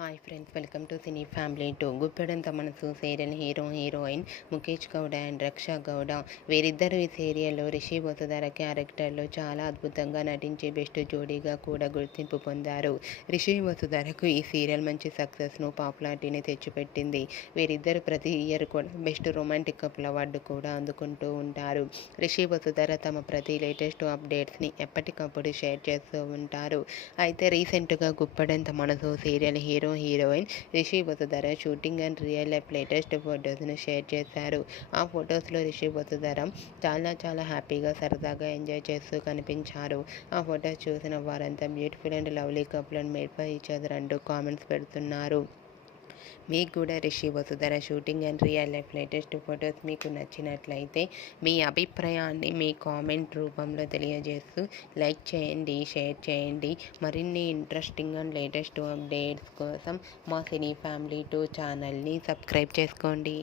Hi friends, welcome to cine family two. Guppedantha Manasu serial heroine Mukesh Gowda and Raksha Gowda వీరిద్దరూ ఈ సీరియల్లో రిషి వసుధర క్యారెక్టర్లో చాలా అద్భుతంగా నటించి బెస్ట్ జోడీగా కూడా గుర్తింపు పొందారు. రిషి వసుధరకు ఈ సీరియల్ మంచి సక్సెస్ను, పాపులారిటీని తెచ్చిపెట్టింది. వీరిద్దరు ప్రతి ఇయర్ కూడా బెస్ట్ రొమాంటిక్ కపుల్ అవార్డు కూడా అందుకుంటూ ఉంటారు. రిషి వసుధర తమ ప్రతి లేటెస్ట్ అప్డేట్స్ని ఎప్పటికప్పుడు షేర్ చేస్తూ ఉంటారు. అయితే రీసెంట్గా Guppedantha Manasu serial heroine Rishi Vasudhara shooting and real life latest ఫొటోస్ను షేర్ చేశారు. ఆ ఫొటోస్లో రిషి వసుధర చాలా హ్యాపీగా, సరదాగా ఎంజాయ్ చేస్తూ కనిపించారు. ఆ ఫొటోస్ చూసిన వారంతా beautiful and lovely couple and made for each other అంటూ కామెంట్స్ పెడుతున్నారు. మీకు కూడా Rishi Vasudhara shooting and real life latest photos మీకు నచ్చినట్లయితే మీ అభిప్రాయాన్ని మీ కామెంట్ రూపంలో తెలియజేస్తూ లైక్ చేయండి, షేర్ చేయండి. మరిన్ని ఇంట్రెస్టింగ్ అండ్ లేటెస్ట్ అప్డేట్స్ కోసం మా సినీ ఫ్యామిలీ 2 ఛానల్ని సబ్స్క్రైబ్ చేసుకోండి.